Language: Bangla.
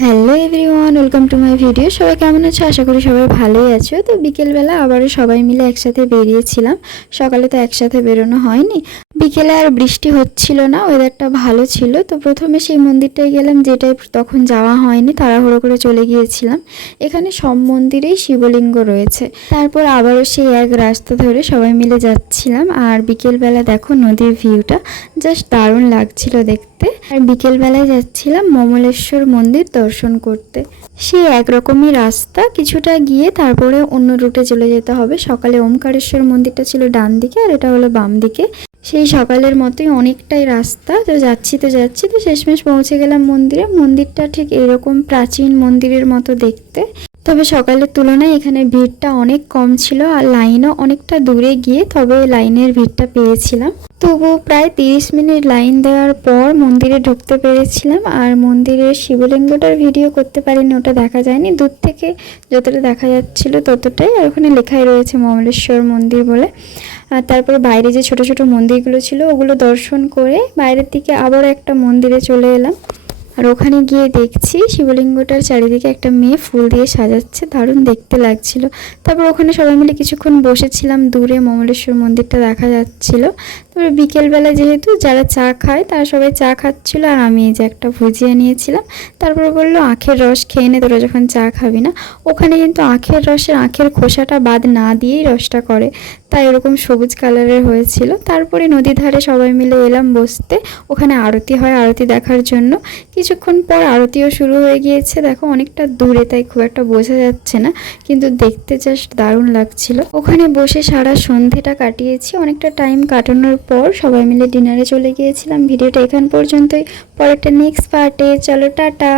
Hello everyone, welcome to my video. সবাই কেমন আছো? আশা করি সবাই ভালোই আছো। তো বিকেলবেলা আবারও সবাই মিলে একসাথে বেরিয়েছিলাম। সকালে তো একসাথে বেরোনো হয়নি। বিকেলে আর বৃষ্টি হচ্ছিল না, ওয়েদারটা ভালো ছিল। তো প্রথমে সেই মন্দিরটায় গেলাম, যেটাই তখন যাওয়া হয়নি, তাড়াহুড়ো করে চলে গিয়েছিলাম। এখানে সব মন্দিরেই শিবলিঙ্গ রয়েছে। তারপর আবারও সেই এক রাস্তা ধরে সবাই মিলে যাচ্ছিলাম। আর বিকেলবেলা দেখো নদীর ভিউটা জাস্ট দারুণ লাগছিল দেখতে। আর বিকেলবেলায় যাচ্ছিলাম মমলেশ্বর মন্দির দর্শন করতে। সেই একরকমই রাস্তা, কিছুটা গিয়ে তারপরে অন্য রুটে চলে যেতে হবে। সকালে ওমকারেশ্বর মন্দিরটা ছিল ডান দিকে, আর এটা হলো বাম দিকে। সেই সকালের মতোই অনেকটাই রাস্তা। তো যাচ্ছি তো শেষমেশ পৌঁছে গেলাম মন্দিরে। মন্দিরটা ঠিক এরকম প্রাচীন মন্দিরের মতো দেখতে, তবে সকালের তুলনায় এখানে ভিড়টা অনেক কম ছিল। আর লাইনও অনেকটা দূরে গিয়ে তবে লাইনের ভিড়টা পেয়েছিলাম। তবু প্রায় 30 মিনিট লাইন দেওয়ার পর মন্দিরে ঢুকতে পেরেছিলাম। আর মন্দিরের শিবলিঙ্গটার ভিডিও করতে পারিনি, ওটা দেখা যায়নি। দূর থেকে যতটা দেখা যাচ্ছিল ততটাই। আর ওখানে লেখাই রয়েছে মমলেশ্বর মন্দির বলে। আর তারপরে বাইরে যে ছোট ছোট মন্দিরগুলো ছিল ওগুলো দর্শন করে বাইরের দিকে আবার একটা মন্দিরে চলে এলাম। আর ওখানে গিয়ে দেখছি শিবলিঙ্গটার চারিদিকে একটা মেয়ে ফুল দিয়ে সাজাচ্ছে, দারুণ দেখতে লাগছিল। তারপর ওখানে সবাই মিলে কিছুক্ষণ বসেছিলাম, দূরে মমলেশ্বর মন্দিরটা দেখা যাচ্ছিল। তারপরে বিকেলবেলা যেহেতু যারা চা খায় তারা সবাই চা খাচ্ছিল, আর আমি এই যে একটা ভুজিয়া নিয়েছিলাম। তারপরে বললো আখের রস খেয়ে নে তোরা যখন চা খাবি না। ওখানে কিন্তু আখের রসের আখের খোসাটা বাদ না দিয়েই রসটা করে, তাই এরকম সবুজ কালারের হয়েছিল। তারপরে নদীর ধারে সবাই মিলে এলাম বসতে। ওখানে আরতি হয়, আরতি দেখার জন্য। কিছুক্ষণ পর আরতিও শুরু হয়ে গিয়েছে। দেখো অনেকটা দূরে, তাই খুব একটা বোঝা যাচ্ছে না, কিন্তু দেখতে জাস্ট দারুণ লাগছিল। ওখানে বসে সারা সন্ধেটা কাটিয়েছি। অনেকটা টাইম কাটানোর পর সবাই মিলে ডিনারে চলে গিয়েছিলাম। ভিডিওটা এখান পর্যন্তই। পরেরটা নেক্সট পার্টে। চলো টাটা।